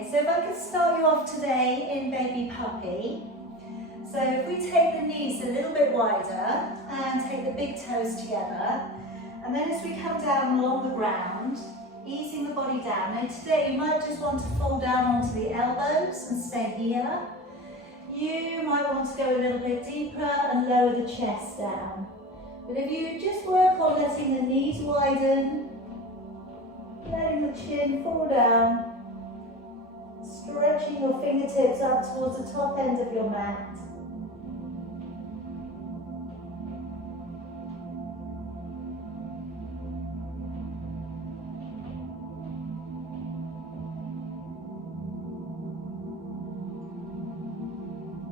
Okay, so if I could start you off today in baby puppy. So if we take the knees a little bit wider and take the big toes together, and then as we come down along the ground, easing the body down. Now today you might just want to fall down onto the elbows and stay here. You might want to go a little bit deeper and lower the chest down. But if you just work on letting the knees widen, letting the chin fall down, stretching your fingertips up towards the top end of your mat.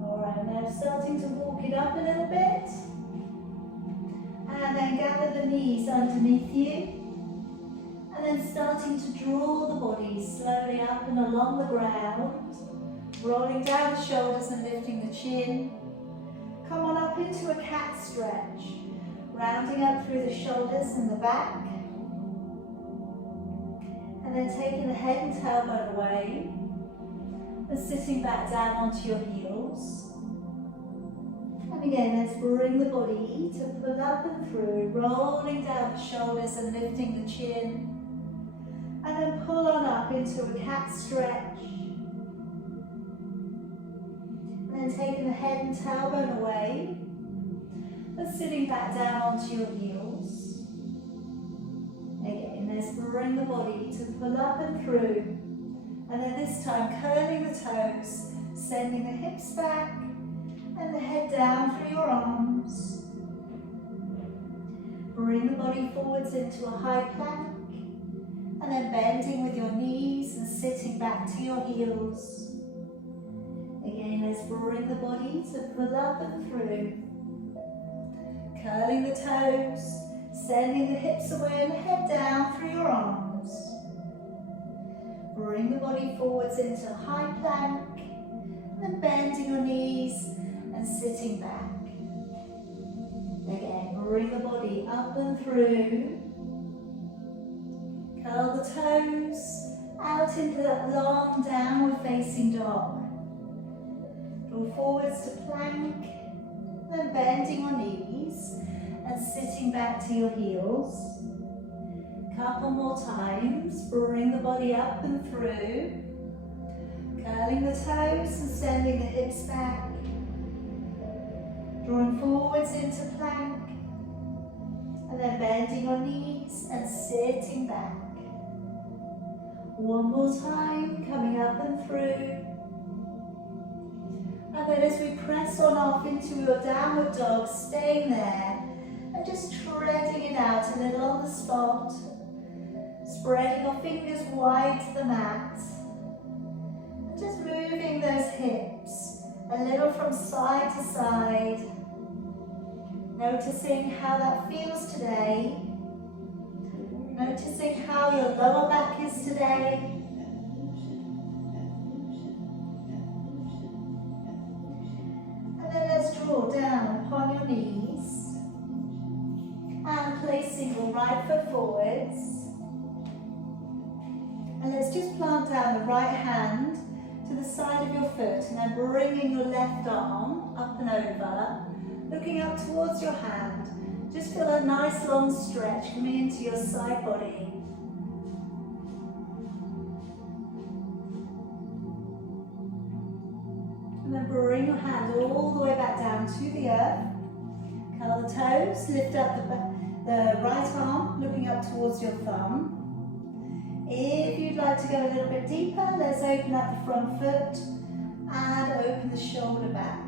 Alright, now starting to walk it up a little bit. And then gather the knees underneath you. And then starting to draw the body slowly up and along the ground, rolling down the shoulders and lifting the chin. Come on up into a cat stretch, rounding up through the shoulders and the back. And then taking the head and tailbone away and sitting back down onto your heels. And again, let's bring the body to pull up and through, rolling down the shoulders and lifting the chin. And then pull on up into a cat stretch. And then taking the head and tailbone away. And sitting back down onto your heels. Again, let's bring the body to pull up and through. And then this time curling the toes, sending the hips back and the head down through your arms. Bring the body forwards into a high plank. And then bending with your knees and sitting back to your heels. Again, let's bring the body to pull up and through. Curling the toes, sending the hips away and the head down through your arms. Bring the body forwards into a high plank. And then bending your knees and sitting back. Again, bring the body up and through. Curl the toes out into that long downward facing dog. Draw forwards to plank, then bending your knees and sitting back to your heels. Couple more times, bring the body up and through. Curling the toes and sending the hips back. Drawing forwards into plank, and then bending your knees and sitting back. One more time, coming up and through. And then as we press on off into your downward dog, staying there and just treading it out a little on the spot. Spreading your fingers wide to the mat. And just moving those hips a little from side to side. Noticing how that feels today. Noticing how your lower back is today. And then let's draw down upon your knees. And placing your right foot forwards. And let's just plant down the right hand to the side of your foot. And then bringing your left arm up and over. Looking up towards your hand. Just feel a nice long stretch coming into your side body. And then bring your hand all the way back down to the earth. Curl the toes, lift up the right arm, looking up towards your thumb. If you'd like to go a little bit deeper, let's open up the front foot and open the shoulder back.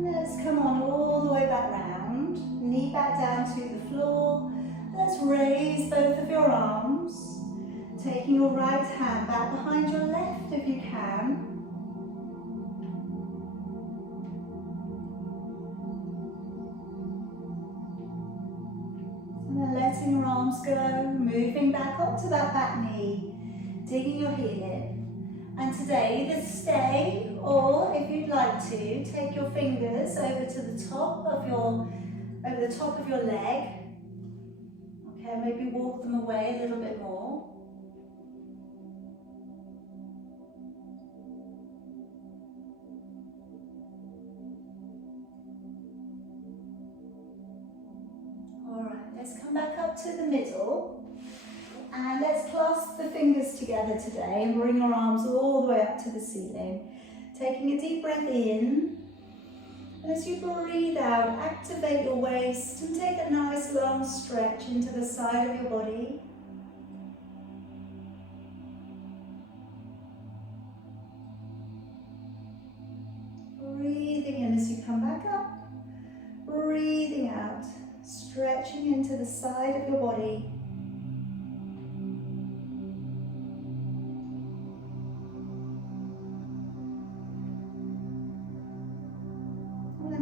Let's come on all the way back round, knee back down to the floor. Let's raise both of your arms, taking your right hand back behind your left if you can. And then letting your arms go, moving back onto that back knee, digging your heel in. And today, either stay, or if you'd like to, take your fingers over to the top of your leg, Okay, maybe walk them away a little bit more. Alright, let's come back up to the middle. And let's clasp the fingers together today and bring our arms all the way up to the ceiling. Taking a deep breath in. And as you breathe out, activate your waist and take a nice long stretch into the side of your body. Breathing in as you come back up. Breathing out, stretching into the side of your body.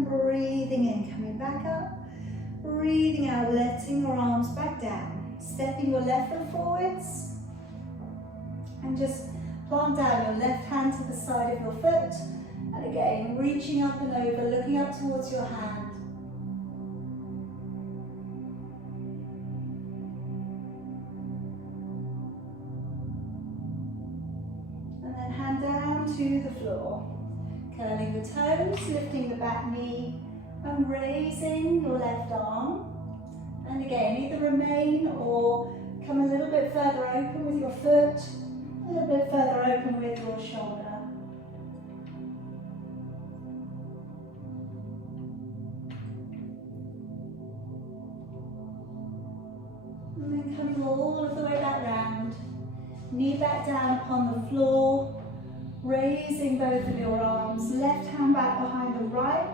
Breathing in, coming back up, breathing out, letting your arms back down, stepping your left foot forwards, and just plant down your left hand to the side of your foot, and again, reaching up and over, looking up towards your hand. And then hand down to the floor. Curling the toes, lifting the back knee, and raising your left arm. And again, either remain or come a little bit further open with your foot, a little bit further open with your shoulder. And then coming all of the way back round, knee back down upon the floor, raising both of your arms, left hand back behind the right.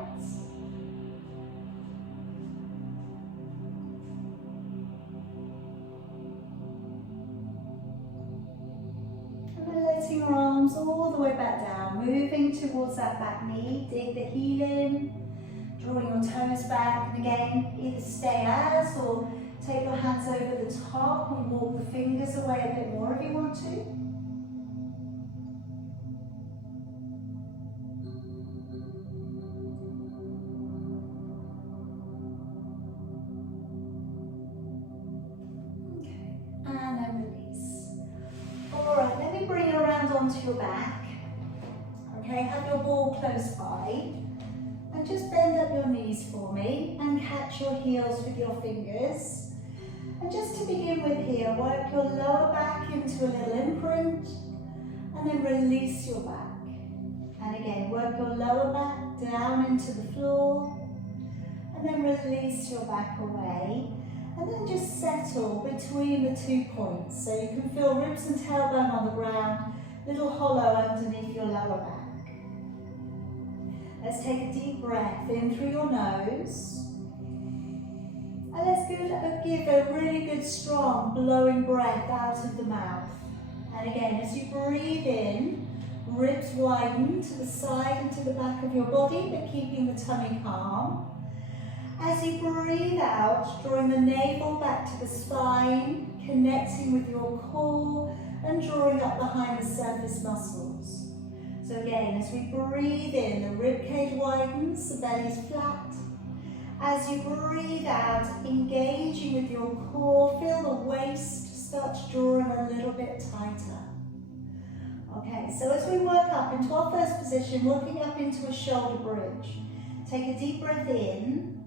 And then letting your arms all the way back down, moving towards that back knee, dig the heel in, drawing your toes back, and again, either stay as or take your hands over the top and walk the fingers away a bit more if you want to. Onto your back. Okay, have your ball close by and just bend up your knees for me and catch your heels with your fingers. And just to begin with here, work your lower back into a little imprint and then release your back. And again, work your lower back down into the floor and then release your back away. And then just settle between the 2 points. So you can feel ribs and tailbone on the ground, little hollow underneath your lower back. Let's take a deep breath in through your nose. And let's give a really good strong blowing breath out of the mouth. And again, as you breathe in, ribs widen to the side and to the back of your body, but keeping the tummy calm. As you breathe out, drawing the navel back to the spine, connecting with your core, and drawing up behind the surface muscles. So again, as we breathe in, the rib cage widens, the belly's flat. As you breathe out, engaging with your core, feel the waist start drawing a little bit tighter. Okay, so as we work up into our first position, working up into a shoulder bridge, take a deep breath in,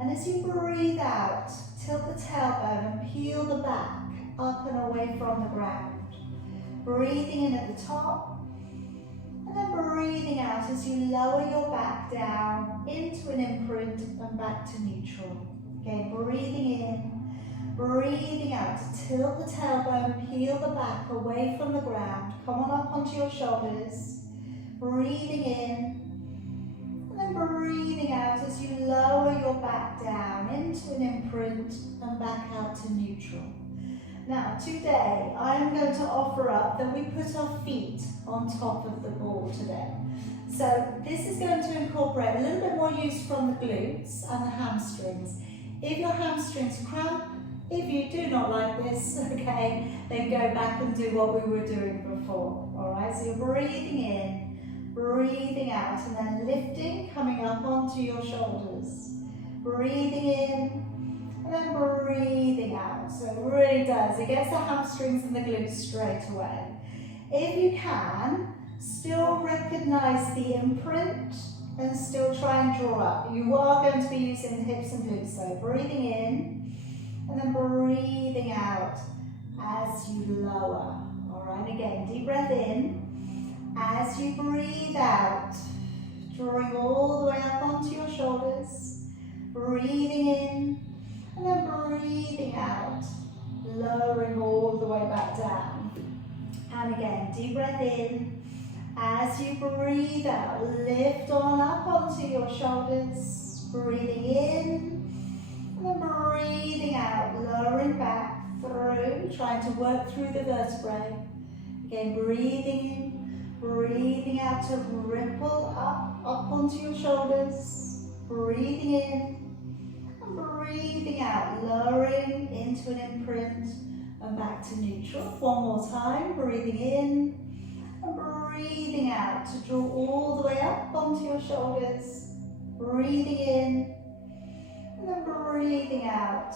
and as you breathe out, tilt the tailbone and peel the back up and away from the ground. Breathing in at the top, and then breathing out as you lower your back down into an imprint and back to neutral. Again, breathing in, breathing out, tilt the tailbone, peel the back away from the ground, come on up onto your shoulders, breathing in, and then breathing out as you lower your back down into an imprint and back out to neutral. Now, today, I'm going to offer up that we put our feet on top of the ball today. So this is going to incorporate a little bit more use from the glutes and the hamstrings. If your hamstrings cramp, if you do not like this, okay, then go back and do what we were doing before, all right? So you're breathing in, breathing out, and then lifting, coming up onto your shoulders. Breathing in, and then breathing breathing out. So it really does. It gets the hamstrings and the glutes straight away. If you can, still recognize the imprint and still try and draw up. You are going to be using the hips and glutes, so breathing in and then breathing out as you lower. All right, again, deep breath in. As you breathe out, drawing all the way up onto your shoulders, breathing in and then breathing out, lowering all the way back down. And again, deep breath in. As you breathe out, lift on up onto your shoulders, breathing in and then breathing out, lowering back through, trying to work through the vertebrae. Again, breathing in, breathing out to ripple up onto your shoulders, breathing in and breathing out, lowering into an imprint and back to neutral. One more time, breathing in and breathing out to draw all the way up onto your shoulders, breathing in and then breathing out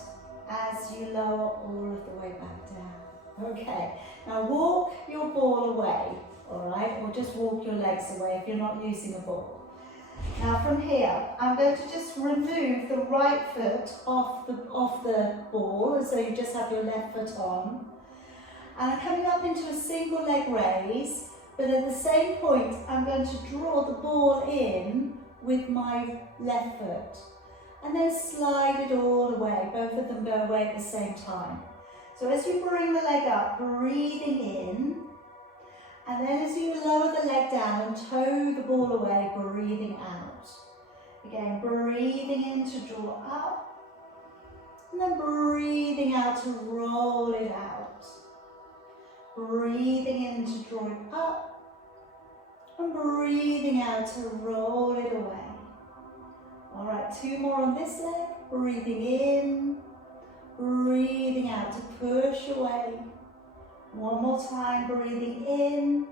as you lower all of the way back down. Okay, now walk your ball away, all right, or just walk your legs away if you're not using a ball. Now from here, I'm going to just remove the right foot off the ball, so you just have your left foot on. And I'm coming up into a single leg raise, but at the same point, I'm going to draw the ball in with my left foot. And then slide it all away, both of them go away at the same time. So as you bring the leg up, breathing in, and then as you lower the leg down and toe the ball away, breathing out. Again, breathing in to draw up, and then breathing out to roll it out. Breathing in to draw it up, and breathing out to roll it away. All right, two more on this leg. Breathing in, breathing out to push away. One more time, breathing in,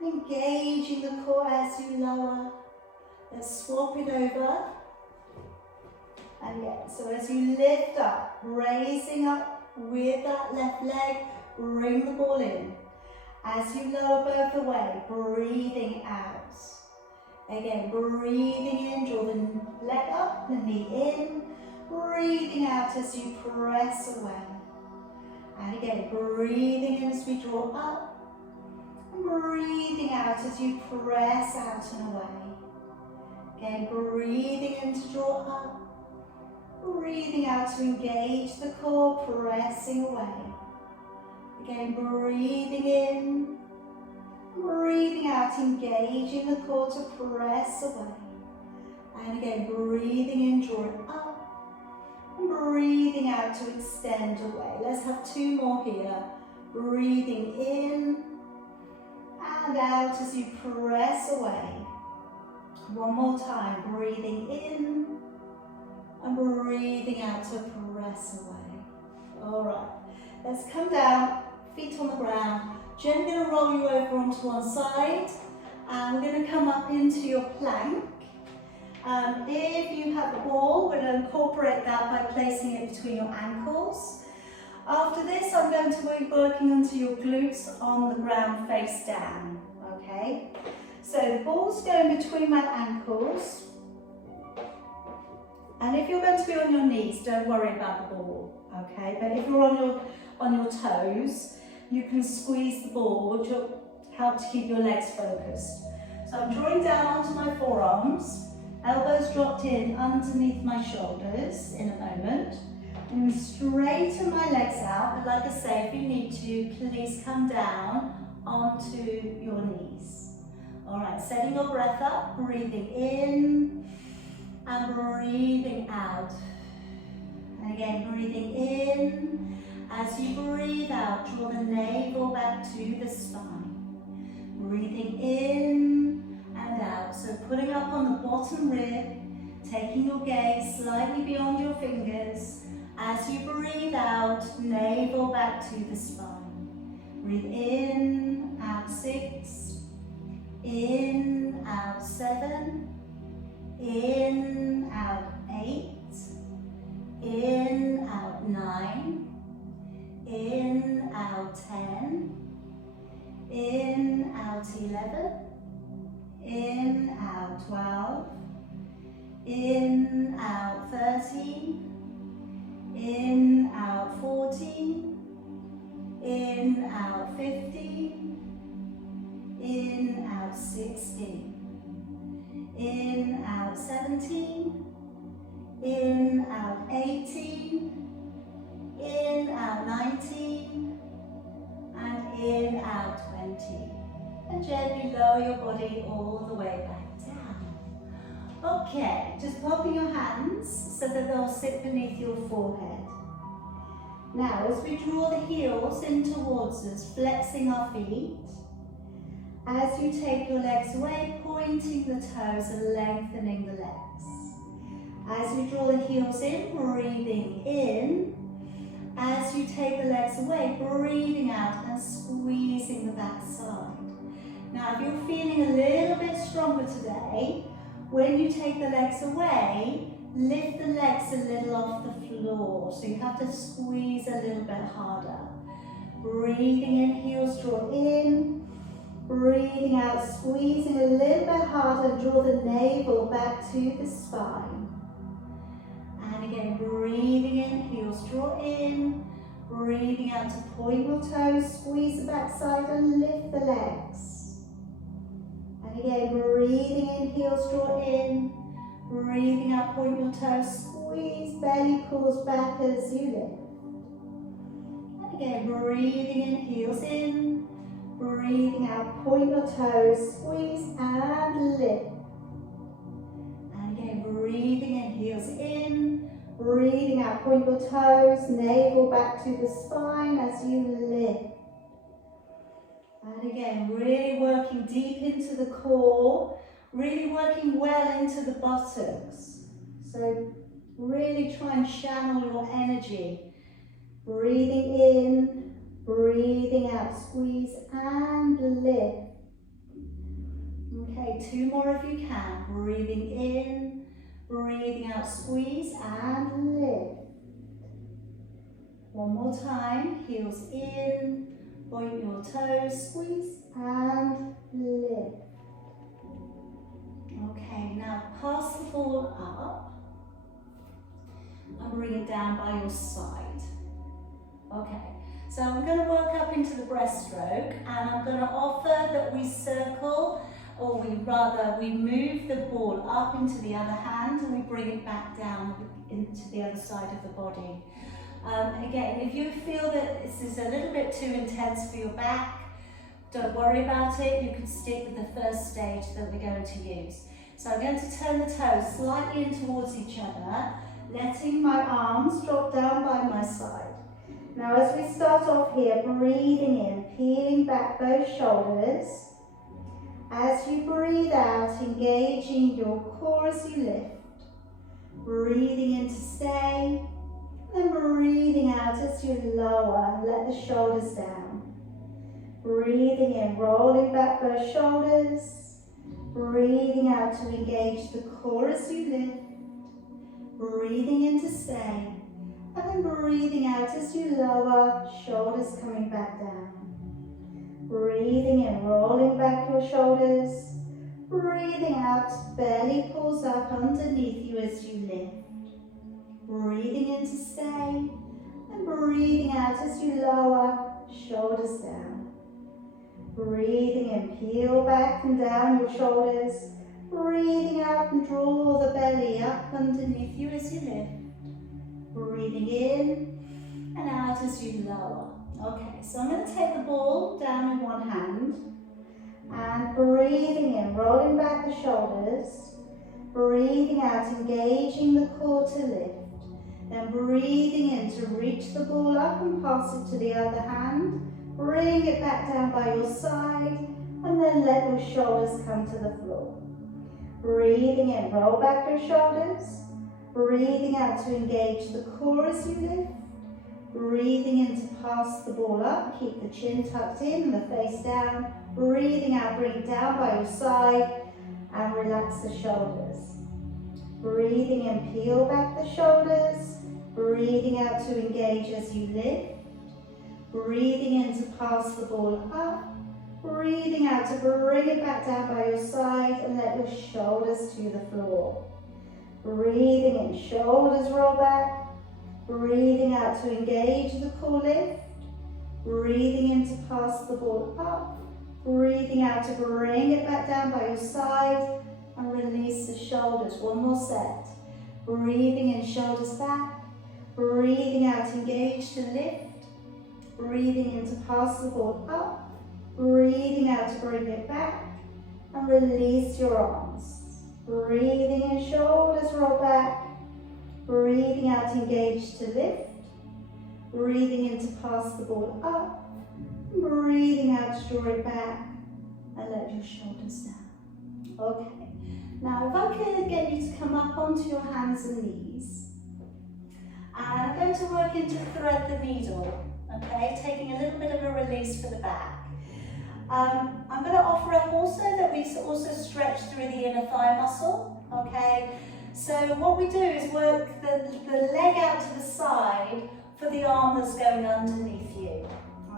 engaging the core as you lower. Let's swap it over. And yeah, so as you lift up, raising up with that left leg, bring the ball in. As you lower both the way, breathing out. Again, breathing in, draw the leg up, the knee in, breathing out as you press away. And again, breathing in as we draw up, and breathing out as you press out and away. Again, breathing in to draw up, breathing out to engage the core, pressing away. Again, breathing in, breathing out, engaging the core to press away. And again, breathing in, draw it up, and breathing out to extend away. Let's have two more here. Breathing in and out as you press away. One more time, breathing in and breathing out to press away. All right, let's come down, feet on the ground. Gently going to roll you over onto one side, and we're going to come up into your plank. If you have a ball, we're going to incorporate that by placing it between your ankles. After this, I'm going to be working onto your glutes on the ground face down, okay? So the ball's going between my ankles, and if you're going to be on your knees, don't worry about the ball, okay? But if you're on your toes, you can squeeze the ball, which will help to keep your legs focused. So I'm drawing down onto my forearms, elbows dropped in underneath my shoulders in a moment. I'm going to straighten my legs out, but like I say, if you need to, please come down onto your knees. All right, setting your breath up, breathing in and breathing out. And again, breathing in. As you breathe out, draw the navel back to the spine. Breathing in and out. So putting up on the bottom rib, taking your gaze slightly beyond your fingers. As you breathe out, navel back to the spine. Breathe in, out 6, in, out 7, in, out 8, in, out 9. 11, in, out, 12, in, out, 13, in, out, 14, in, out, 15, in, out, 16, in, out, 17, in, out, 18, in, out, 19, and in, out, 20. And gently lower your body all the way back down. Okay, just popping your hands so that they'll sit beneath your forehead. Now, as we draw the heels in towards us, flexing our feet, as you take your legs away, pointing the toes and lengthening the legs. As you draw the heels in, breathing in. As you take the legs away, breathing out and squeezing the back side. Now, if you're feeling a little bit stronger today, when you take the legs away, lift the legs a little off the floor. So you have to squeeze a little bit harder. Breathing in, heels draw in. Breathing out, squeezing a little bit harder, draw the navel back to the spine. And again, breathing in, heels draw in. Breathing out to point your toes, squeeze the back side and lift the legs. And again, breathing in, heels draw in. Breathing out, point your toes, squeeze, belly pulls back as you lift. And again, breathing in, heels in. Breathing out, point your toes, squeeze and lift. And again, breathing in, heels in. Breathing out, point your toes, navel back to the spine as you lift. And again, really working deep into the core, really working well into the buttocks. So really try and channel your energy. Breathing in, breathing out, squeeze and lift. Okay, 2 more if you can. Breathing in, breathing out, squeeze and lift. 1 more time, heels in, point your toes, squeeze and lift. Okay, now pass the ball up and bring it down by your side. Okay, so I'm going to work up into the breaststroke, and I'm going to offer that we circle, or we move the ball up into the other hand and we bring it back down into the other side of the body. Again, if you feel that this is a little bit too intense for your back, don't worry about it. You can stick with the first stage that we're going to use. So I'm going to turn the toes slightly in towards each other, letting my arms drop down by my side. Now as we start off here, breathing in, peeling back both shoulders. As you breathe out, engaging your core as you lift. Breathing in to stay, and breathing out as you lower and let the shoulders down. Breathing in, rolling back both shoulders. Breathing out to engage the core as you lift. Breathing in to stay. And then breathing out as you lower, shoulders coming back down. Breathing in, rolling back your shoulders. Breathing out, belly pulls up underneath you as you lift. Breathing in to stay. And breathing out as you lower, shoulders down. Breathing in, peel back and down your shoulders. Breathing out and draw the belly up underneath you as you lift. Breathing in and out as you lower. Okay, so I'm going to take the ball down in one hand and breathing in, rolling back the shoulders. Breathing out, engaging the core to lift. Then breathing in to reach the ball up and pass it to the other hand. Bring it back down by your side and then let your shoulders come to the floor. Breathing in, roll back your shoulders. Breathing out to engage the core as you lift. Breathing in to pass the ball up, keep the chin tucked in and the face down. Breathing out, bring it down by your side and relax the shoulders. Breathing in, peel back the shoulders. Breathing out to engage as you lift. Breathing in to pass the ball up. Breathing out to bring it back down by your side and let your shoulders to the floor. Breathing in, shoulders roll back. Breathing out to engage the core lift. Breathing in to pass the ball up. Breathing out to bring it back down by your side and release the shoulders. One more set. Breathing in, shoulders back. Breathing out, engage to lift. Breathing in to pass the ball up. Breathing out to bring it back and release your arms. Breathing in, shoulders roll back. Breathing out, engage to lift. Breathing in to pass the ball up. Breathing out to draw it back and let your shoulders down. Okay, now if I could get you to come up onto your hands and knees. And I'm going to work into thread the needle, okay, taking a little bit of a release for the back. I'm going to offer up also that we also stretch through the inner thigh muscle, okay? So what we do is work the leg out to the side for the arm that's going underneath you,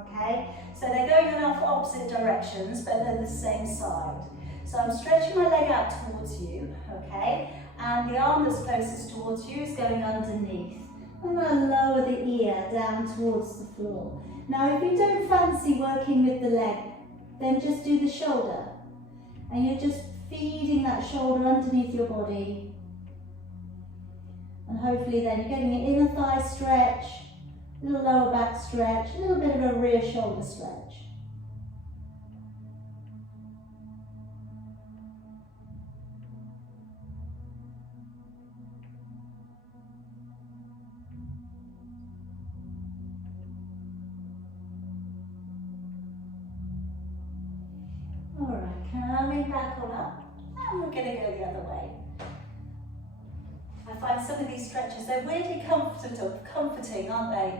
okay? So they're going in opposite directions, but they're the same side. So I'm stretching my leg out towards you, okay? And the arm that's closest towards you is going underneath. I'm going to lower the ear down towards the floor. Now, if you don't fancy working with the leg, then just do the shoulder. And you're just feeding that shoulder underneath your body. And hopefully then you're getting an inner thigh stretch, a little lower back stretch, a little bit of a rear shoulder stretch. Alright, coming back on up, and we're going to go the other way. I find some of these stretches, they're weirdly comforting, aren't they?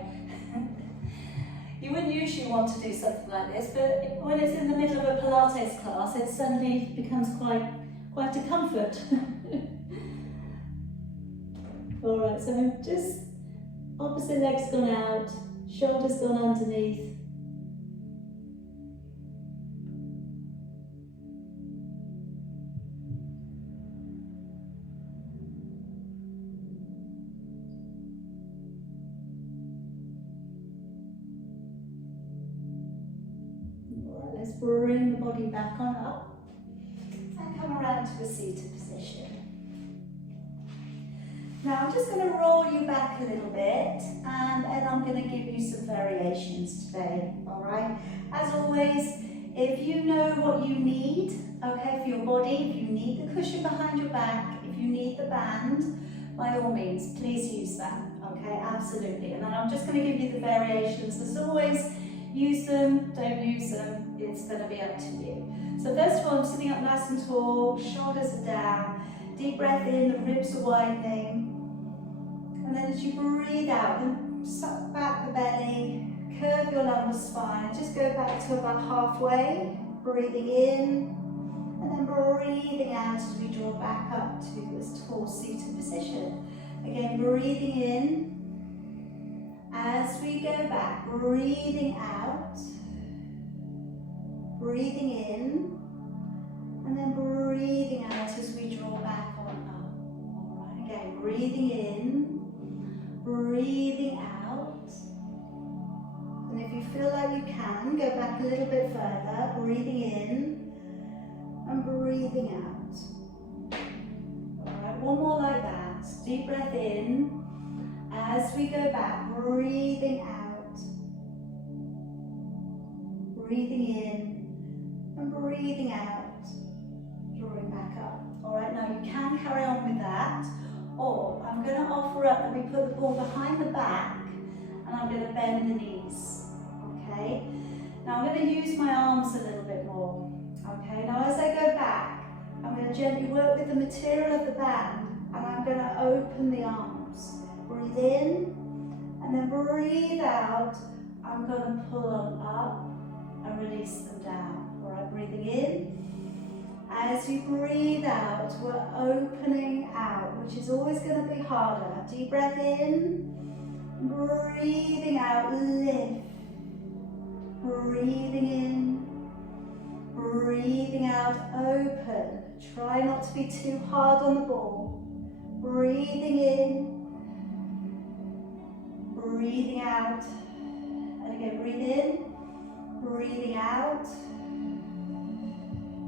You wouldn't usually want to do something like this, but when it's in the middle of a Pilates class, it suddenly becomes quite a comfort. Alright, so just opposite leg's gone out, shoulders gone underneath. Bring the body back on up and come around to a seated position. Now I'm just going to roll you back a little bit and then I'm going to give you some variations today, alright? As always, if you know what you need, okay, for your body, if you need the cushion behind your back, if you need the band, by all means, please use that, okay, absolutely. And then I'm just going to give you the variations. As always, use them, don't use them, it's going to be up to you. So first of all, I'm sitting up nice and tall, shoulders are down, deep breath in, the ribs are widening. And then as you breathe out, then suck back the belly, curve your lumbar spine, just go back to about halfway, breathing in, and then breathing out as we draw back up to this tall seated position. Again, breathing in. As we go back, breathing out, breathing in, and then breathing out as we draw back on up. All right, again, breathing in, breathing out. And if you feel like you can, go back a little bit further, breathing in and breathing out. All right, one more like that. Deep breath in. As we go back, breathing out, breathing in, and breathing out, drawing back up. All right, now you can carry on with that, or I'm going to offer up that we put the ball behind the back, and I'm going to bend the knees, okay? Now I'm going to use my arms a little bit more, okay? Now as I go back, I'm going to gently work with the material of the band, and I'm going to open the arms. Breathe in, and then breathe out. I'm going to pull them up and release them down. All right, breathing in. As you breathe out, we're opening out, which is always going to be harder. Deep breath in, breathing out, lift. Breathing in, Breathing out, open. Try not to be too hard on the ball. Breathing in, breathing out. And again, breathe in, breathing out.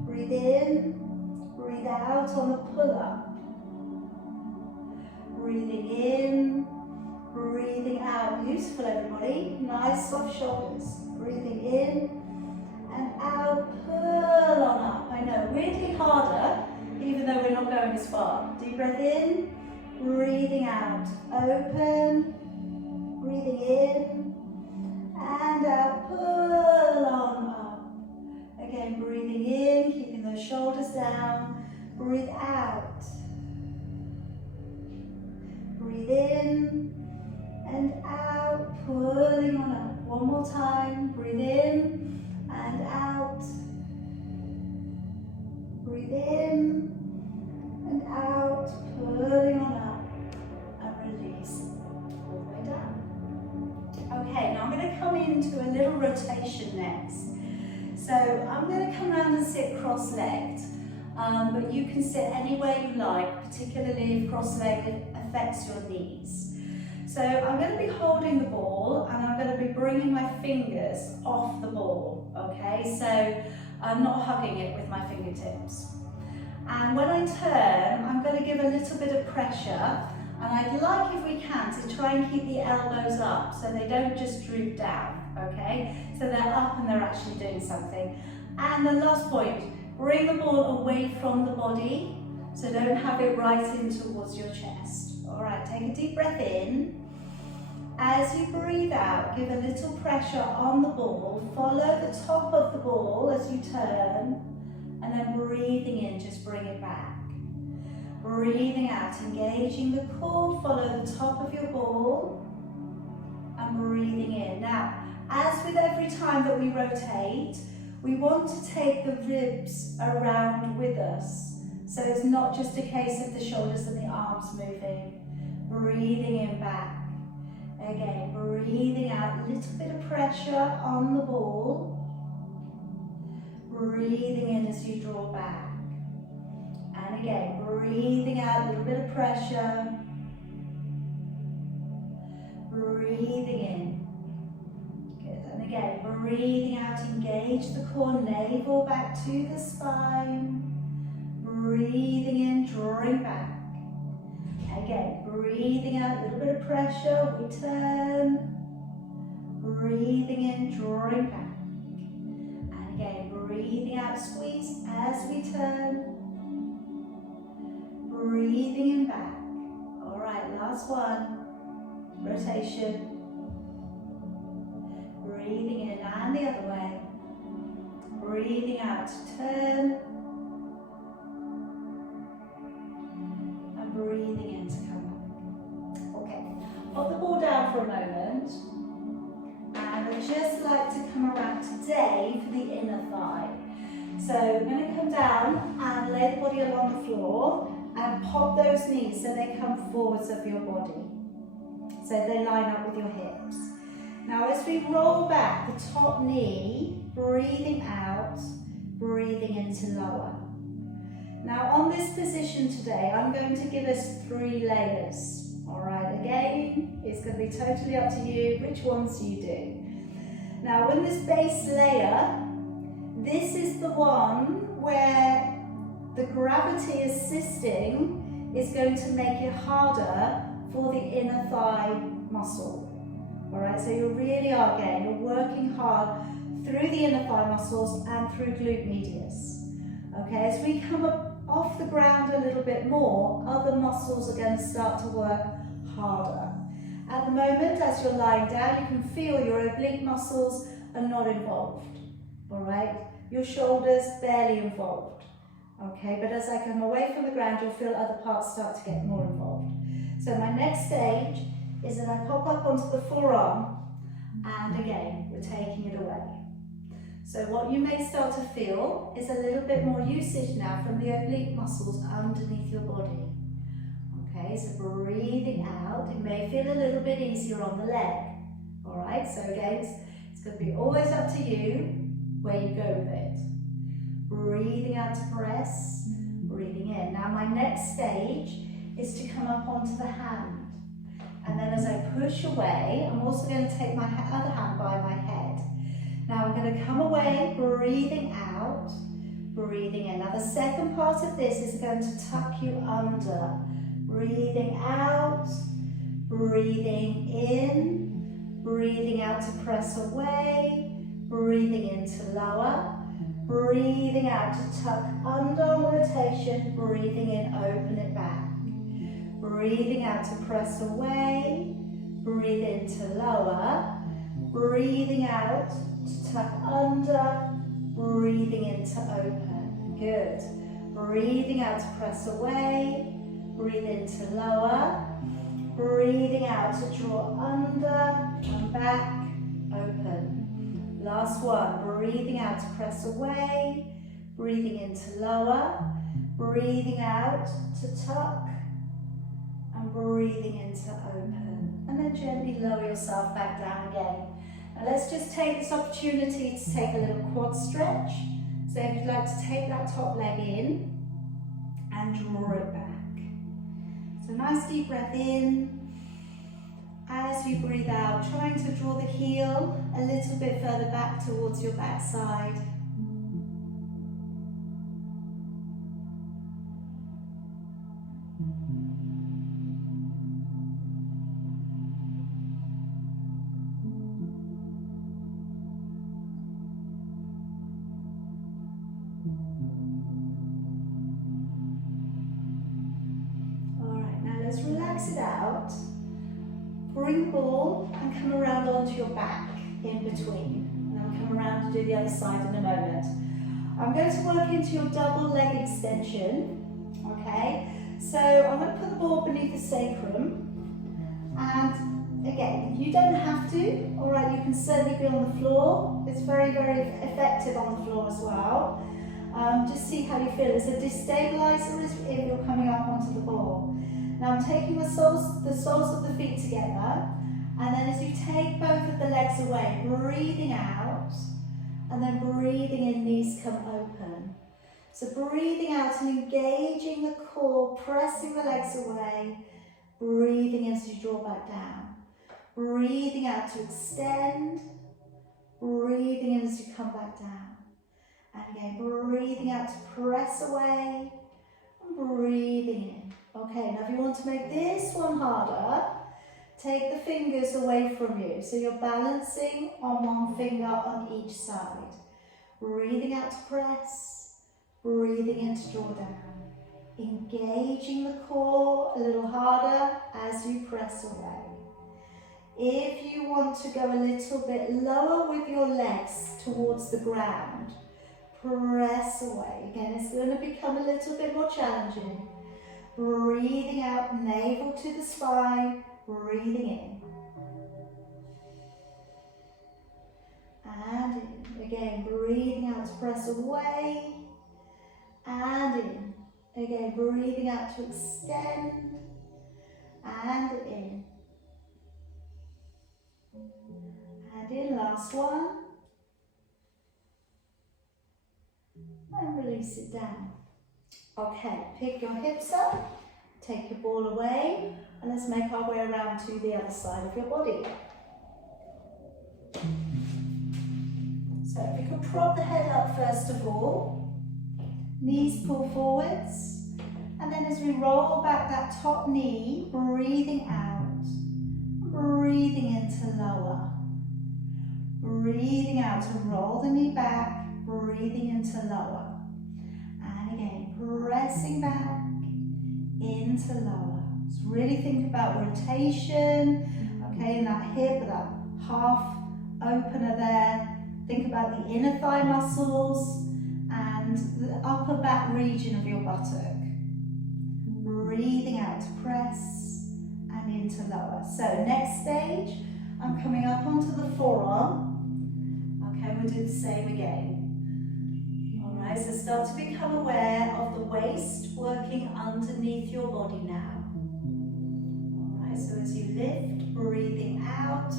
Breathe in, breathe out on the pull-up. Breathing in, breathing out. Beautiful, everybody. Nice soft shoulders. Breathing in and out, pull on up. I know, weirdly harder, even though we're not going as far. Deep breath in, breathing out. Open, breathing in and out, pull on up. Again, breathing in, keeping those shoulders down. Breathe out. Breathe in and out, pulling on up. One more time. Breathe in and out. Breathe in and out, pulling on up. And release all the way down. Okay, now I'm going to come into a little rotation next. So I'm going to come around and sit cross-legged. But you can sit any way you like, particularly if cross-legged affects your knees. So I'm going to be holding the ball and I'm going to be bringing my fingers off the ball, okay? So I'm not hugging it with my fingertips. And when I turn, I'm going to give a little bit of pressure, and I'd like, if we can, to try and keep the elbows up so they don't just droop down, okay? So they're up and they're actually doing something. And the last point, bring the ball away from the body, so don't have it right in towards your chest. All right, take a deep breath in. As you breathe out, give a little pressure on the ball. Follow the top of the ball as you turn, and then breathing in, just bring it back. Breathing out, engaging the core, follow the top of your ball, and breathing in. Now, as with every time that we rotate, we want to take the ribs around with us. So it's not just a case of the shoulders and the arms moving. Breathing in back. Again, breathing out, a little bit of pressure on the ball. Breathing in as you draw back. And again, breathing out, a little bit of pressure. Breathing in. Good, and again, breathing out, engage the core, navel back to the spine. Breathing in, drawing back. Again, breathing out, a little bit of pressure, we turn. Breathing in, drawing back. And again, breathing out, squeeze as we turn. Breathing in back. All right, last one. Rotation. Breathing in and the other way. Breathing out, turn. Breathing in to come back. Okay, pop the ball down for a moment, and I'd just like to come around today for the inner thigh. So I'm going to come down and lay the body along the floor and pop those knees so they come forwards of your body, so they line up with your hips. Now as we roll back the top knee, breathing out, breathing into lower. Now on this position today, I'm going to give us 3 layers. All right, again, it's going to be totally up to you which ones you do. Now in this base layer, this is the one where the gravity assisting is going to make it harder for the inner thigh muscle. All right, so you really are, again, you're working hard through the inner thigh muscles and through glute medius. Okay, as we come up off the ground a little bit more, other muscles are going to start to work harder. At the moment, as you're lying down, you can feel your oblique muscles are not involved. All right, your shoulders barely involved. Okay, but as I come away from the ground, you'll feel other parts start to get more involved. So my next stage is that I pop up onto the forearm, and again, we're taking it away. So what you may start to feel is a little bit more usage now from the oblique muscles underneath your body. Okay, so breathing out, it may feel a little bit easier on the leg. All right, so again, it's going to be always up to you where you go with it. breathing out to press, breathing in. Now my next stage is to come up onto the hand. And then as I push away, I'm also going to take my other hand by my head. Now I'm going to come away, breathing out, breathing in. Now the second part of this is going to tuck you under. Breathing out, breathing in, breathing out to press away, breathing in to lower, breathing out to tuck under on rotation, breathing in, open it back. Breathing out to press away, breathe in to lower, breathing out to tuck under, breathing in to open. Good. Breathing out to press away, breathe in to lower, breathing out to draw under and back, open. Last one, breathing out to press away, breathing in to lower, breathing out to tuck, and breathing into open. And then gently lower yourself back down again. Now let's just take this opportunity to take a little quad stretch. So if you'd like to take that top leg in and draw it back. So nice deep breath in. As you breathe out, trying to draw the heel a little bit further back towards your backside. Relax it out, bring the ball and come around onto your back in between. And I'll come around and do the other side in a moment. I'm going to work into your double leg extension, okay? So I'm going to put the ball beneath the sacrum, and again, you don't have to, all right, you can certainly be on the floor. It's very, very effective on the floor as well. Just see how you feel. It's a destabilizer if you're coming up onto the ball. Now I'm taking the soles of the feet together, and then as you take both of the legs away, breathing out, and then breathing in, knees come open. So breathing out and engaging the core, pressing the legs away, breathing in as you draw back down. Breathing out to extend, breathing in as you come back down. And again, breathing out to press away, and breathing in. Okay, now if you want to make this one harder, take the fingers away from you. So you're balancing on one finger on each side. Breathing out to press, breathing in to draw down. Engaging the core a little harder as you press away. If you want to go a little bit lower with your legs towards the ground, press away. Again, it's going to become a little bit more challenging. Breathing out, navel to the spine, breathing in. And in. Again, breathing out to press away. And in. Again, breathing out to extend. And in. And in, last one. And release it down. Okay, pick your hips up, take your ball away, and let's make our way around to the other side of your body. So if you can prop the head up first of all, knees pull forwards, and then as we roll back that top knee, breathing out, breathing into lower, breathing out to roll the knee back, breathing into lower. Pressing back into lower. So really think about rotation, okay, in that hip, that half opener there. Think about the inner thigh muscles and the upper back region of your buttock. Breathing out to press and into lower. So next stage, I'm coming up onto the forearm. Okay, we'll do the same again. So start to become aware of the waist working underneath your body now. Alright, so as you lift, breathing out,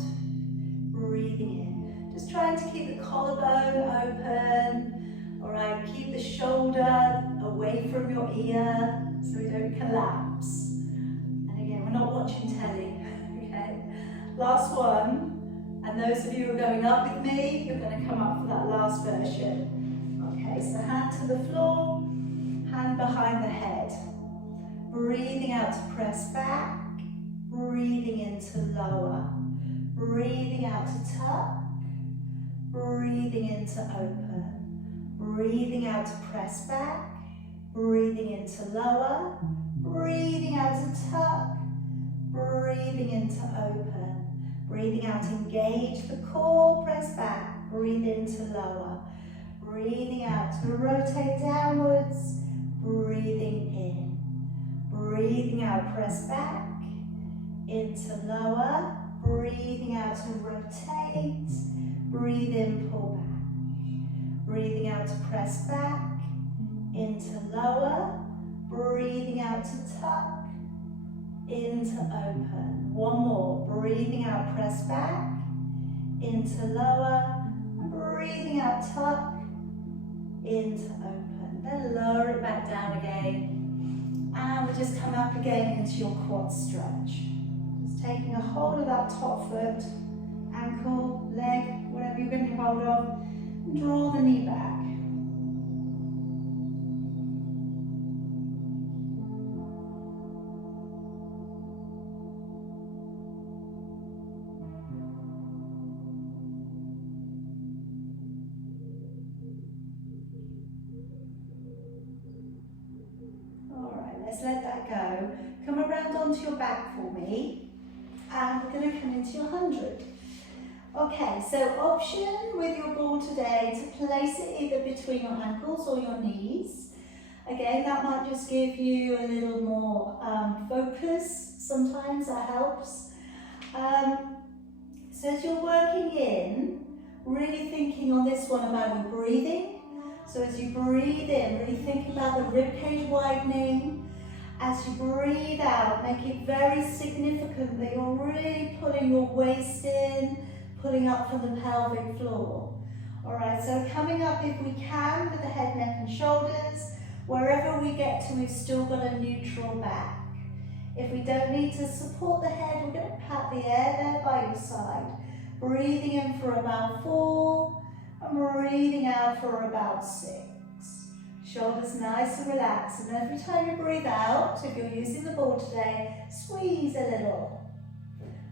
breathing in. Just trying to keep the collarbone open. All right, keep the shoulder away from your ear so we don't collapse. And again, we're not watching telly, okay? Last one. And those of you who are going up with me, you're going to come up for that last version. Okay, so hand to the floor, hand behind the head. Breathing out to press back, breathing in to lower. Breathing out to tuck, breathing in to open. Breathing out to press back, breathing in to lower. Breathing out to tuck, breathing in to open. Breathing out, engage the core, press back, breathe into lower. Breathing out to rotate downwards, breathing in. Breathing out, press back, into lower. Breathing out to rotate, breathe in, pull back. Breathing out to press back, into lower. Breathing out to tuck, into open. One more, breathing out, press back, into lower, breathing out, tuck, into open. Then lower it back down again. And we'll just come up again into your quad stretch. Just taking a hold of that top foot, ankle, leg, whatever you're going to hold of, and draw the knee back. Let's let that go. Come around onto your back for me. And we're going to come into your 100. Okay, so option with your ball today to place it either between your ankles or your knees. Again, that might just give you a little more focus. Sometimes that helps. So as you're working in, really thinking on this one about your breathing. So as you breathe in, really think about the ribcage widening. As you breathe out, make it very significant that you're really pulling your waist in, pulling up from the pelvic floor. All right, so coming up if we can with the head, neck and shoulders. Wherever we get to, we've still got a neutral back. If we don't need to support the head, we're going to pat the air there by your side. Breathing in for about 4 and breathing out for about 6. Shoulders nice and relaxed, and every time you breathe out, if you're using the ball today, squeeze a little.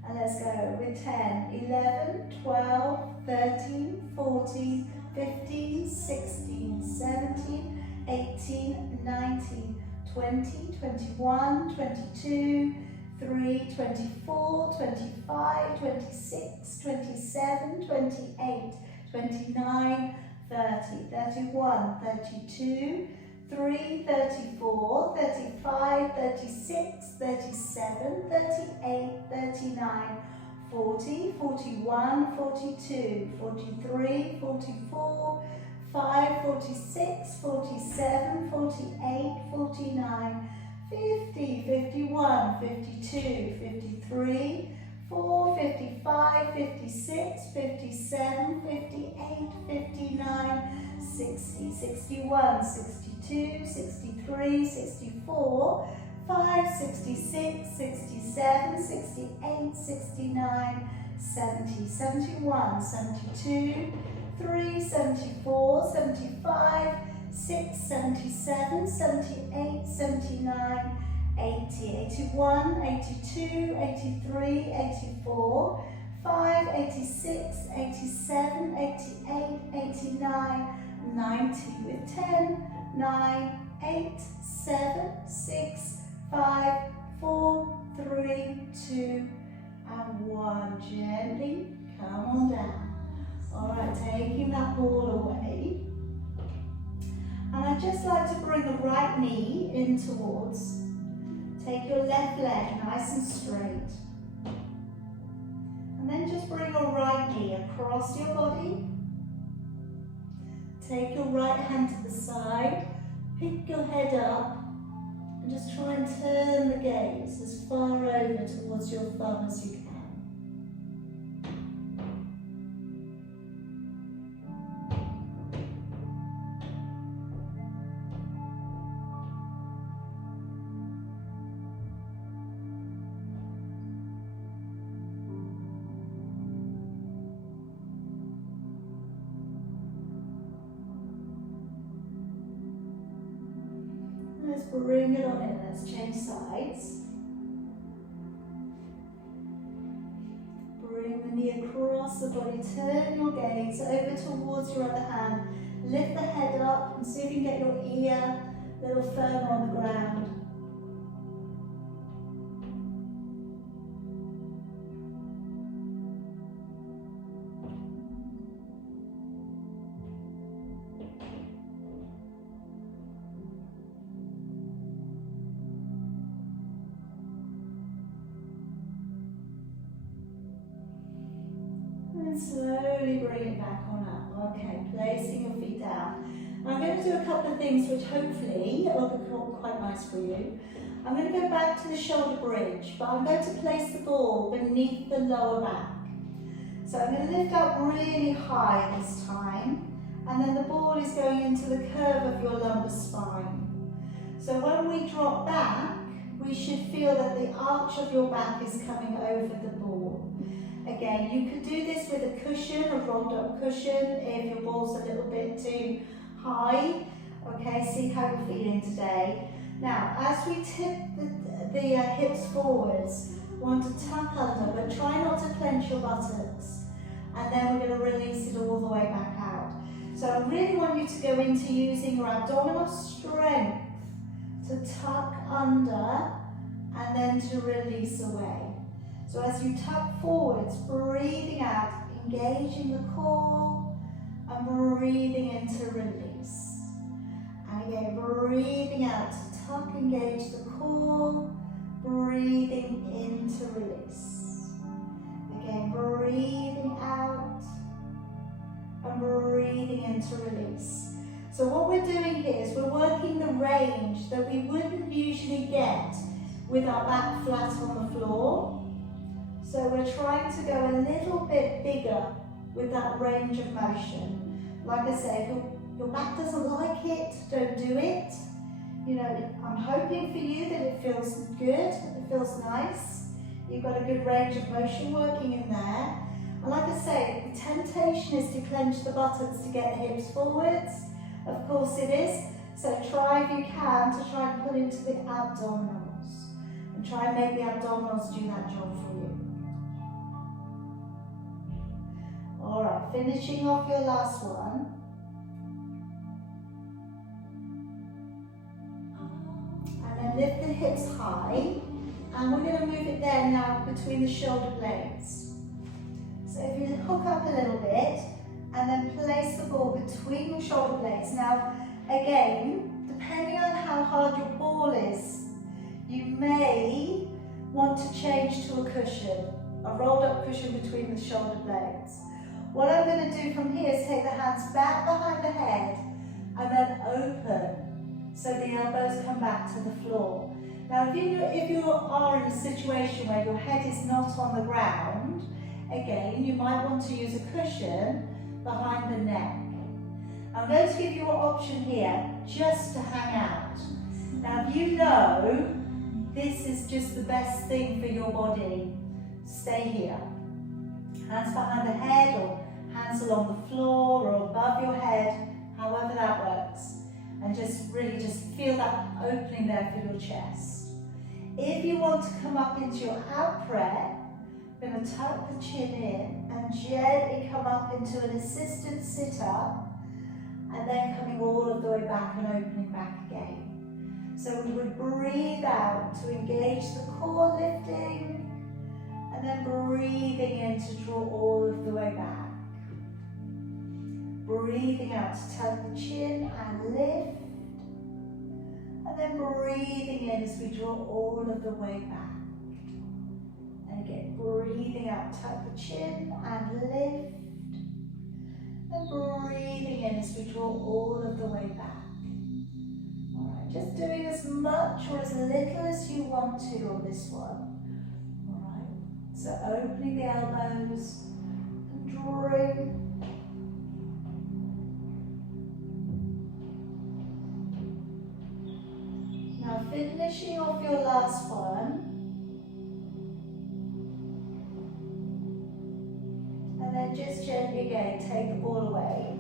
And let's go with 10, 11, 12, 13, 14, 15, 16, 17, 18, 19, 20, 21, 22, 3, 24, 25, 26, 27, 28, 29, 30, 31, 32, 3, 34, 35, 36, 37, 38, 39, 40, 41, 42, 43, 44, 5, 46, 47, 48, 49, 50, 51, 52, 53, 4, 55, 56, 57, 58, 59, 60, 61, 62, 63, 64, 5, 66, 67, 68, 69, 70, 71, 72, 3, 74, 75, 6, 77, 78, 79, 80, 81, 82, 83, 84, 5, 86, 87, 88, 89, 90 with 10, 9, 8, 7, 6, 5, 4, 3, 2, and 1. Gently come on down. All right, taking that ball away. And I'd just like to bring the right knee in towards. Take your left leg nice and straight. And then just bring your right knee across your body. Take your right hand to the side. Pick your head up. And just try and turn the gaze as far over towards your thumb as you can. just bring it on in. Let's change sides. Bring the knee across the body, turn your gaze over towards your other hand. Lift the head up and see if you can get your ear a little firmer on the ground. And slowly bring it back on up. Okay, placing your feet down. I'm going to do a couple of things which hopefully will be quite nice for you. I'm going to go back to the shoulder bridge, but I'm going to place the ball beneath the lower back. So I'm going to lift up really high this time, and then the ball is going into the curve of your lumbar spine. So when we drop back, we should feel that the arch of your back is coming over the ball. Again, you could do this with a cushion, a rolled up cushion, if your ball's a little bit too high. Okay, see how you're feeling today. Now, as we tip the hips forwards, want to tuck under, but try not to clench your buttocks. And then we're going to release it all the way back out. So I really want you to go into using your abdominal strength to tuck under and then to release away. So as you tuck forwards, breathing out, engaging the core, and breathing into release. And again, breathing out to tuck, engage the core, breathing into release. Again, breathing out and breathing into release. So what we're doing here is we're working the range that we wouldn't usually get with our back flat on the floor. So we're trying to go a little bit bigger with that range of motion. Like I say, if your back doesn't like it, don't do it. You know, I'm hoping for you that it feels good, it feels nice. You've got a good range of motion working in there. And like I say, the temptation is to clench the buttocks to get the hips forwards. Of course it is. So try if you can to try and pull into the abdominals. And try and make the abdominals do that job for you. Alright, finishing off your last one. And then lift the hips high. And we're going to move it there now between the shoulder blades. So if you hook up a little bit and then place the ball between your shoulder blades. Now, again, depending on how hard your ball is, you may want to change to a cushion, a rolled up cushion between the shoulder blades. What I'm going to do from here is take the hands back behind the head and then open so the elbows come back to the floor. Now if you are in a situation where your head is not on the ground, again you might want to use a cushion behind the neck. I'm going to give you an option here just to hang out. Now if you know this is just the best thing for your body, stay here. Hands behind the head or hands along the floor or above your head, however that works. And just really just feel that opening there for your chest. If you want to come up into your out breath, you're going to tuck the chin in and gently come up into an assisted sit-up and then coming all of the way back and opening back again. So we would breathe out to engage the core lifting and then breathing in to draw all of the way back. Breathing out to tuck the chin and lift. And then breathing in as we draw all of the way back. And again, breathing out, tuck the chin and lift. And breathing in as we draw all of the way back. Alright, just doing as much or as little as you want to on this one. Alright, so opening the elbows and drawing. Now finishing off your last one. And then just gently again take the ball away.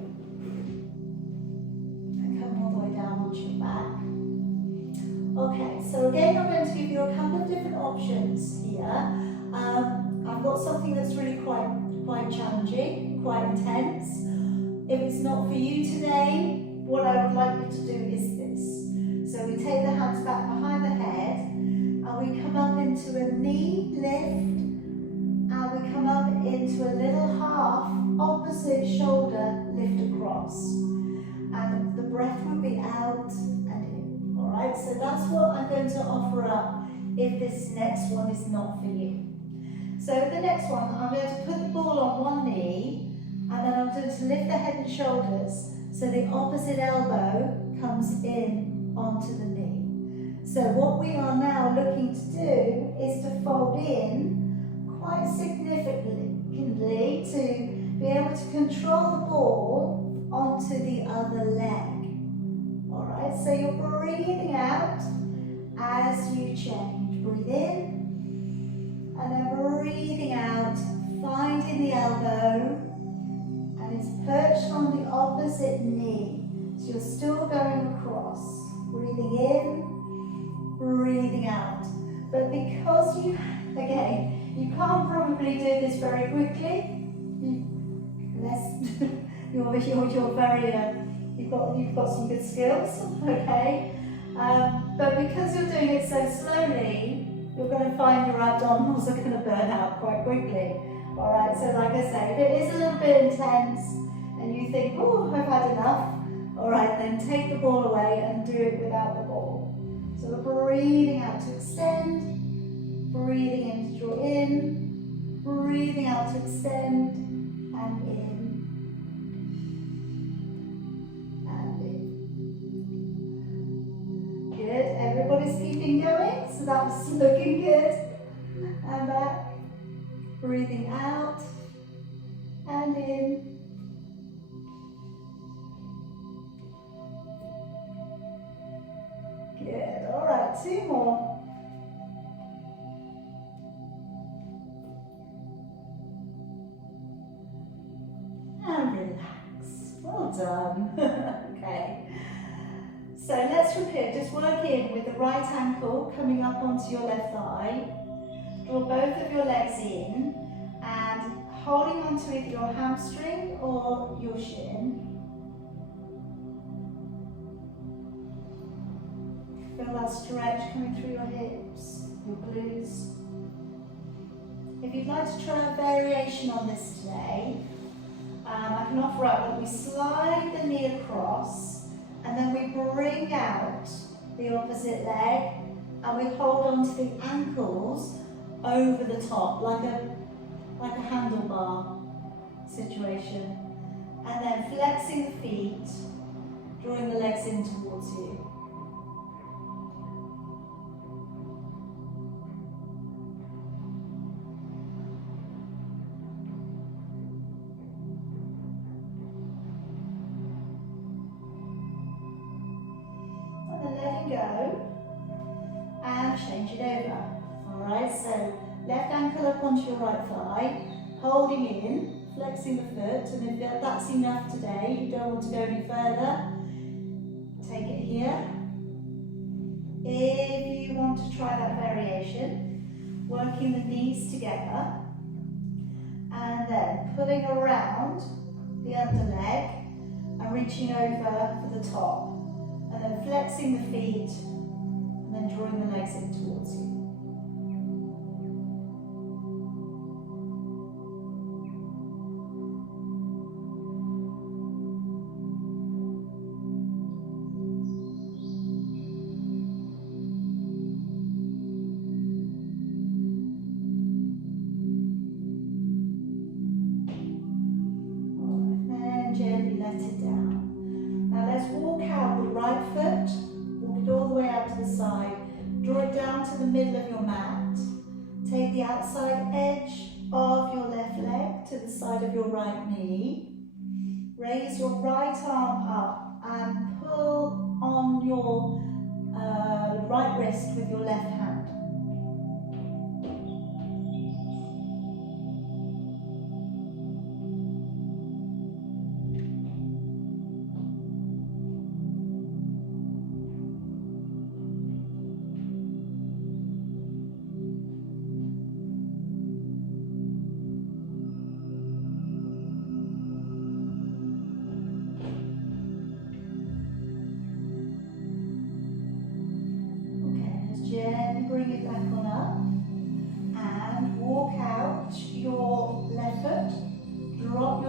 And come all the way down onto your back. Okay, so again I'm going to give you a couple of different options here. I've got something that's really quite challenging, quite intense. If it's not for you today, what I would like you to do is this. So we take the hands back behind the head and we come up into a knee lift and we come up into a little half opposite shoulder lift across. And the breath will be out and in. Alright, so that's what I'm going to offer up if this next one is not for you. So the next one, I'm going to put the ball on one knee and then I'm going to lift the head and shoulders so the opposite elbow comes in onto the knee. So what we are now looking to do is to fold in quite significantly to be able to control the ball onto the other leg. Alright, so you're breathing out as you change. Breathe in and then breathing out, finding the elbow and it's perched on the opposite knee. So you're still going across. Breathing in, breathing out. But because you can't probably do this very quickly. You've got some good skills, okay? But because you're doing it so slowly, you're going to find your abdominals are going to burn out quite quickly. All right, so like I say, if it is a little bit intense and you think, oh, I've had enough, all right, then take the ball away and do it without the ball. So we're breathing out to extend, breathing in to draw in, breathing out to extend and in. And in. Good, everybody's keeping going, so that's looking good. And back. Breathing out and in. Good, all right, two more. And relax, well done. Okay, so let's repeat, just work in with the right ankle coming up onto your left thigh. Draw both of your legs in and holding onto either your hamstring or your shin. Feel that stretch coming through your hips, your glutes. If you'd like to try a variation on this today, I can offer up that we slide the knee across and then we bring out the opposite leg and we hold onto the ankles over the top, like a handlebar situation. And then flexing the feet, drawing the legs in towards you. And then letting go and change it over. Alright, so left ankle up onto your right thigh, holding in, flexing the foot, and if that's enough today, you don't want to go any further, take it here. If you want to try that variation, working the knees together, and then pulling around the under leg and reaching over for the top, and then flexing the feet, and then drawing the legs in towards you. Gently let it down. Now let's walk out the right foot, walk it all the way out to the side, draw it down to the middle of your mat, take the outside edge of your left leg to the side of your right knee, raise your right arm up and pull on your right wrist with your left hand.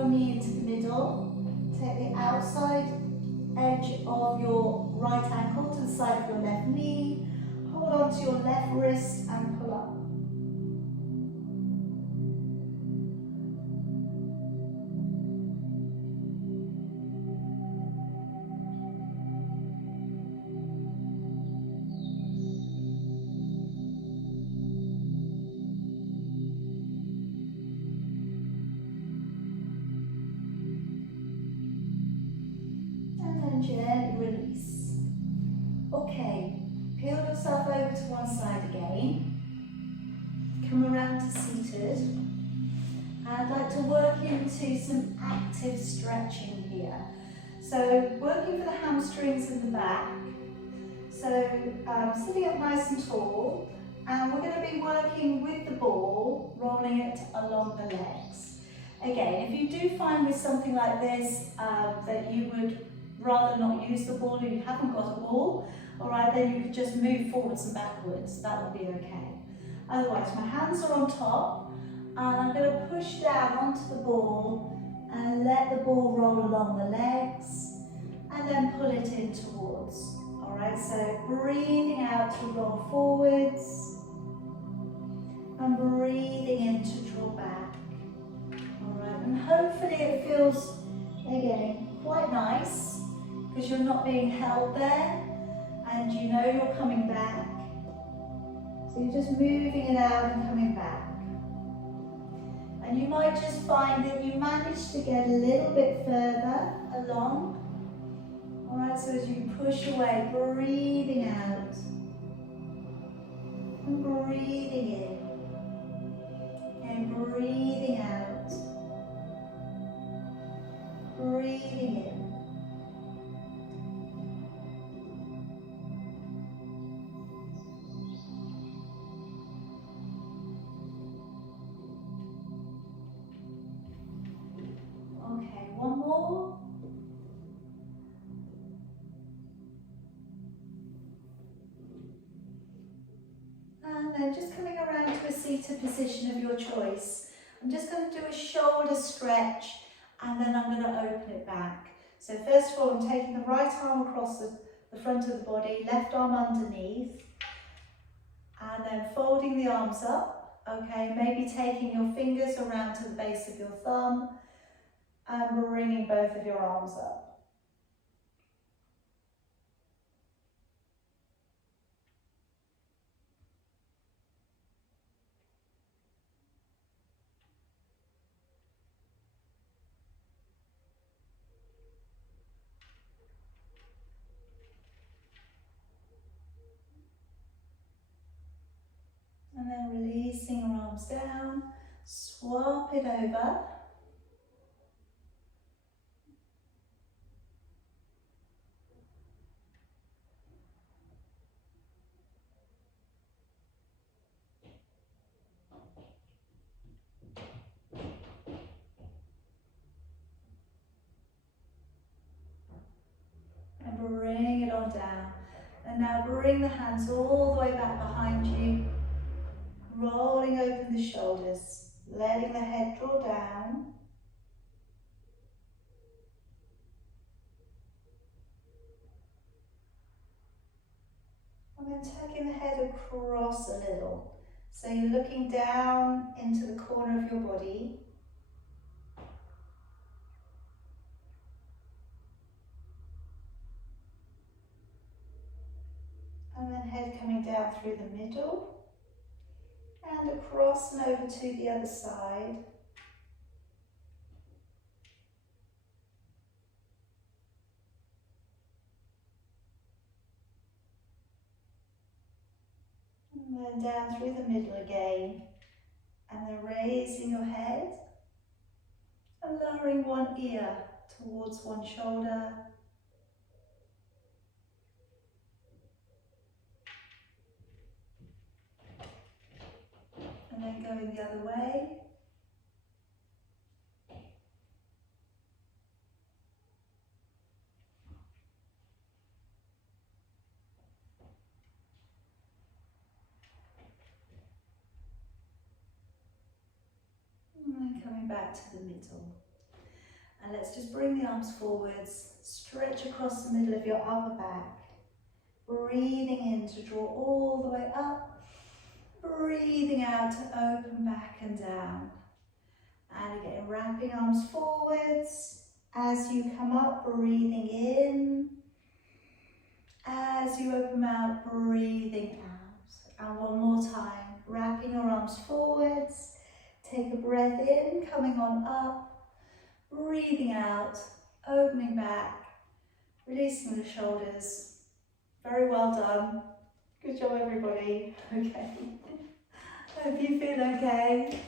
knee into the middle. Take the outside edge of your right ankle to the side of your left knee. Hold on to your left wrist and pull up. And then gently release. Okay, peel yourself over to one side again. Come around to seated. I'd like to work into some active stretching here. So working for the hamstrings in the back. So sitting up nice and tall, and we're going to be working with the ball, rolling it along the legs. Again, if you do find with something like this that you would rather not use the ball, or you haven't got a ball, all right, then you could just move forwards and backwards. That will be okay. Otherwise, my hands are on top, and I'm going to push down onto the ball and let the ball roll along the legs, and then pull it in towards. All right, so breathing out to roll forwards, and breathing in to draw back. All right, and hopefully it feels, again, quite nice, because you're not being held there, and you know you're coming back. So you're just moving it out and coming back. And you might just find that you manage to get a little bit further along. All right, so as you push away, breathing out and breathing in, and breathing out, breathing in. Okay, one more. And then just coming around to a seated position of your choice. I'm just going to do a shoulder stretch, and then I'm going to open it back. So first of all, I'm taking the right arm across the front of the body, left arm underneath, and then folding the arms up. Okay, maybe taking your fingers around to the base of your thumb, and bringing both of your arms up. And then releasing your arms down, swap it over. And bring it on down. And now bring the hands all the way back behind you, rolling open the shoulders, letting the head draw down. And then tucking the head across a little. So you're looking down into the corner of your body. And then head coming down through the middle. And across and over to the other side. And then down through the middle again. And then raising your head. And lowering one ear towards one shoulder. And then going the other way. And then coming back to the middle. And let's just bring the arms forwards, stretch across the middle of your upper back. Breathing in to draw all the way up, breathing out to open back and down. And again, wrapping arms forwards. As you come up, breathing in. As you open out, breathing out. And one more time, wrapping your arms forwards. Take a breath in, coming on up, breathing out, opening back, releasing the shoulders. Very well done. Good job, everybody. Okay. Hope you feel okay.